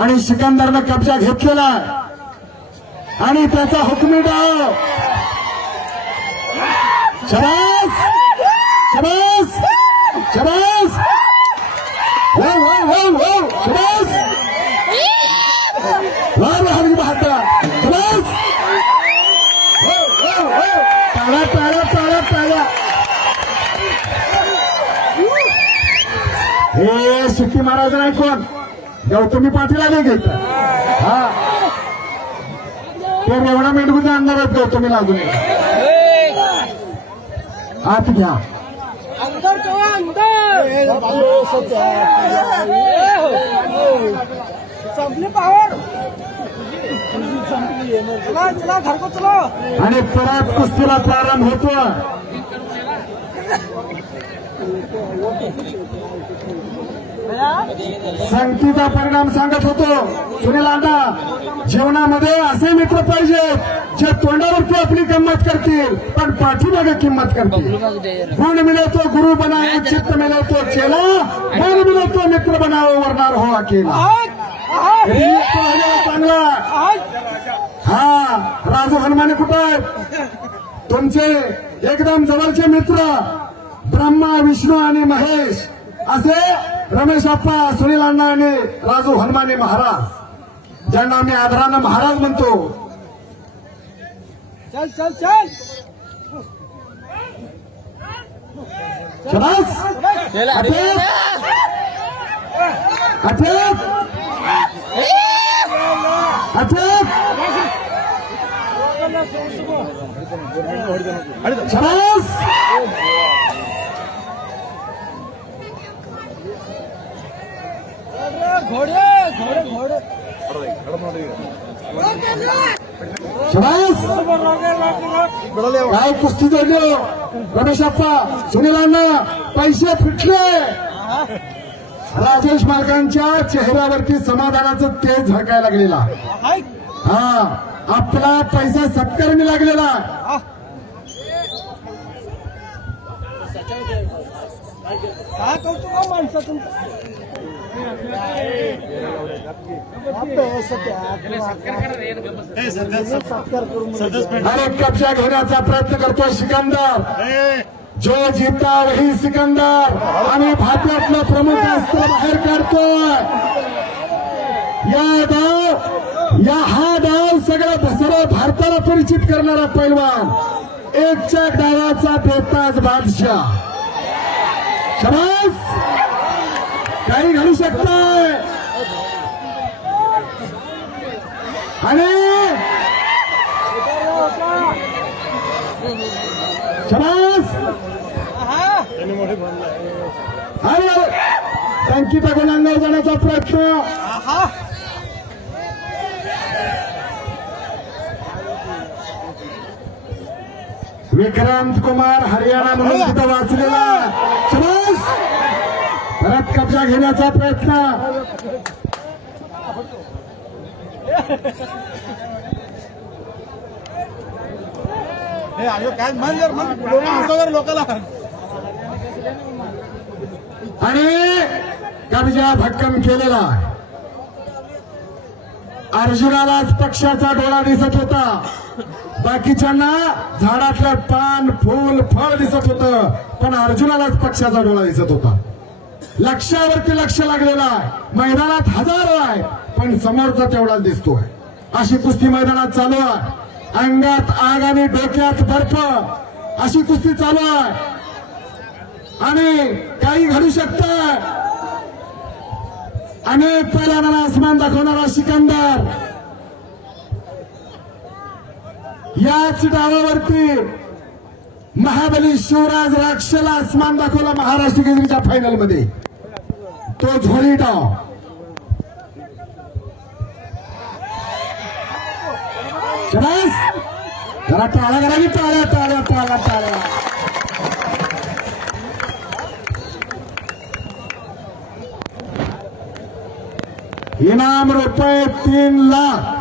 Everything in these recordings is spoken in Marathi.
आणि सिकंदरनं कब्जा घेतलेला आणि त्याचा हुकमी डाव. शबास शबास शबास हो हो हो हो शबास वाह हरी बहादुर शबास हो हो हो टाळा टाळा टाळा टाळा. हे शिट्टी महाराज नाही कोण गौतमी पाटील आले घेत हा ते रेवणा मेंढगुंजा आणणार आहेत गौतमीला अजून आत घ्या. आणि परत कुस्तीला प्रारंभ होतो. संगतीचा परिणाम सांगत होतो सुनील अण्णा. जीवनामध्ये असे मित्र पाहिजेत जे तोंडावरती आपली किंमत करतील पण पाठीमागे किंमत करतील. गुण मिले तो गुरु बनाओ, चित्त मिले तो चेला, मन मिले तो मित्र बनाओ, वरनार हो अकेला. चांगला हा राजू हनुमाने कुठं आहेत? तुमचे एकदम जवळचे मित्र ब्रह्मा विष्णू आणि महेश असे रमेश अप्पा, सुनील अण्णा आणि राजू हनुमाने महाराज, ज्यांना आम्ही आदरानं महाराज म्हणतो. चल चल चल शबास अटक अटक अटक शबास घोडे घोडे घोडे शबास. काय कुस्ती जोडली रमेश अप्पा, सुनील अण्णा. पैसे फिटले. राजेश मालकांच्या चेहऱ्यावरती समाधानाचं तेज झळकायला लागलेला. हा आपला पैसा सत्कारणी लागलेला. काय करतो का माणसा तुमचं अरे कब्जा घेण्याचा प्रयत्न करतोय सिकंदर. जो जीता वही सिकंदर. आणि भाजपला प्रमुख अस्त्र बाहेर काढतोय. हा डाव सगळ्या भारताला परिचित करणारा पैलवान, एकच्या डावाचा बेताज बादशाह. शबास काही घालू शकताय. आणि शबास अरे टंकी टाकून अंगावर जाण्याचा प्रयत्न. विक्रांत कुमार हरियाणा म्हणून तिथं वाचलेला. शबास परत कब्जा घेण्याचा प्रयत्न. काय म्हण लोकांना आणि कब्जा भक्कम केलेला. अर्जुनालाच पक्षाचा डोळा दिसत होता. बाकीच्यांना झाडातलं पान फूल फळ दिसत होतं पण अर्जुनालाच पक्षाचा डोळा दिसत होता. लक्ष्यावरती लक्ष लागलेला आहे. मैदानात हजारो आहे पण समोरचा तेवढाच दिसतोय. अशी कुस्ती मैदानात चालू आहे. अंगात आग आणि डोक्यात बर्फ अशी कुस्ती चालू आहे. आणि काही घडू शकतं. अनेक पैलवानाला आसमान दाखवणारा सिकंदर याच डावावरती महाबली शिवराज राक्षला आसमान दाखवला महाराष्ट्र केसरीच्या फायनलमध्ये. तो झोळी डाव. शबास जरा टाळ्या करावी. टाळ्या टाळ्या टाळ्या टाळ्या. इनाम रुपये 3 लाख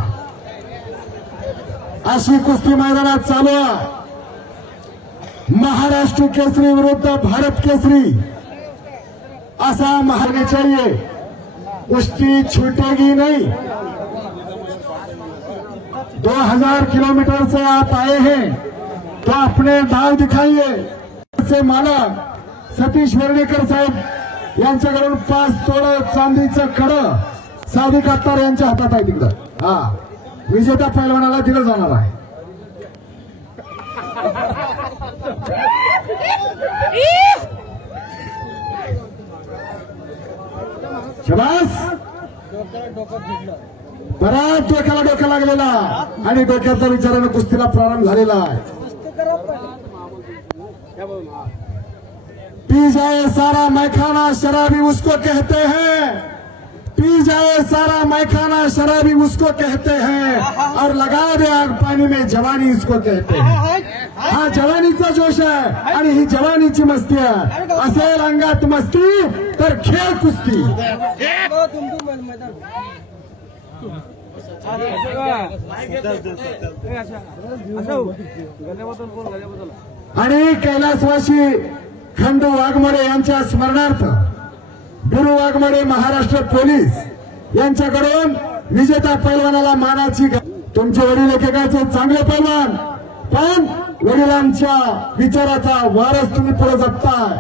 अशी कुस्ती मैदानात चालू आहे. महाराष्ट्र केसरी विरुद्ध भारत केसरी असा महाराष्ट्र चाहिए. कुश्ती छूटेगी नहीं। 2000 किलोमीटर से आप आए हैं तो अपने दाव दिखाइए। से मालक सतीश वर्णेकर साहेब यांच्याकडून 5 तोळं चांदीचं कडं सावधी कात्तार यांच्या हातात आहे तिकडं। हा, विजेत्या पैलवानाला दिलं जाणार आहे। शबास, बराच डोक्याला लागलेला आणि डोक्याचा विचारानं कुस्तीला प्रारंभ झालेला आहे। पी जाए सारा मैखाना शराबी उसको कहते हैं, पी जाए सारा मैखाना शराबी उसको कहते हैं, और लगा दे आग पानी में जवानी इसको कहते हैं। हा जवानीचा जोश आहे आणि ही जवानीची मस्ती आहे। असेल अंगात मस्ती तर खेळ कुस्ती। आणि कैलासवासी खंडू वाघमोडे यांच्या स्मरणार्थ गुरु वाघमोडे महाराष्ट्र पोलीस यांच्याकडून विजेता पैलवानाला मानाची। तुमचे वडील एकेकाचे चांगले पैलवान, पण वडिलांच्या विचाराचा वारस तुम्ही पुढे जपताय।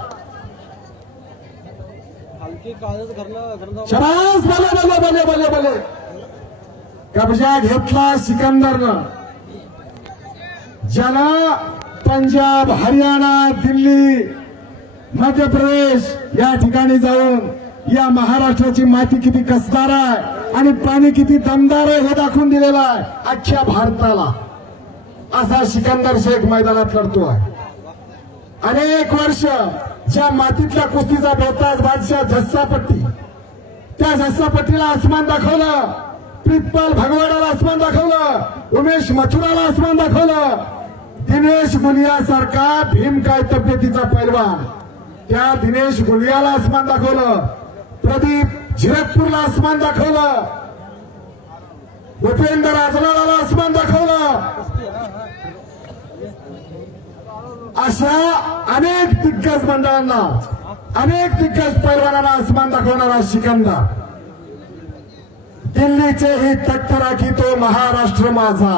शबास, बोले कब्जा घेतला सिकंदरनं, ज्याला पंजाब, हरियाणा, दिल्ली, मध्य प्रदेश या ठिकाणी जाऊन या महाराष्ट्राची माती किती कसदार आहे आणि पाणी किती दमदार आहे हे दाखवून दिलेलं आहे अख्ख्या भारताला। असा सिकंदर शेख मैदानात लढतो आहे। अनेक वर्ष ज्या मातीतल्या कुस्तीचा बेताज बादशाह झस्सापट्टी, त्या झस्सापट्टीला आसमान दाखवलं, प्रितपाल भगवाडाला आसमान दाखवलं, उमेश मथुराला आसमान दाखवलं, दिनेश गुलियासारखा भीमकाय तब्येतीचा पैलवान त्या दिनेश गुलियाला आसमान दाखवलं, प्रदीप झिरकपूरला आसमान दाखवलं, भूपेंद्र आजलाला आसमान दाखवलं। अशा अनेक दिग्गज मंडळांना, अनेक दिग्गज पैलवानांना आसमान दाखवणारा सिकंदर। दिल्लीचे ही तख्त राखी तो महाराष्ट्र माझा,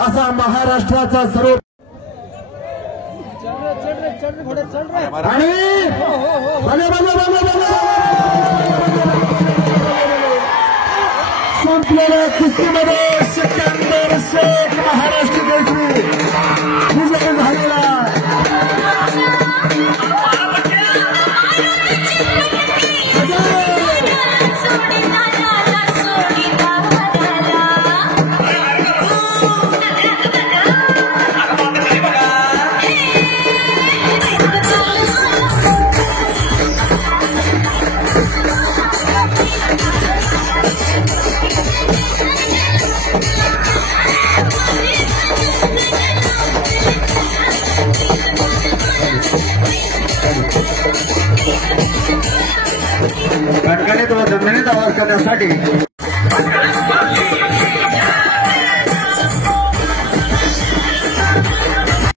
असा महाराष्ट्राचा सर्व। आणि संपलेल्या कुस्तीमध्ये सिकंदर शेख महाराष्ट्र केसरी विजयी झालेला आहे। कणकणी तुला दणदणीत आवाज करण्यासाठी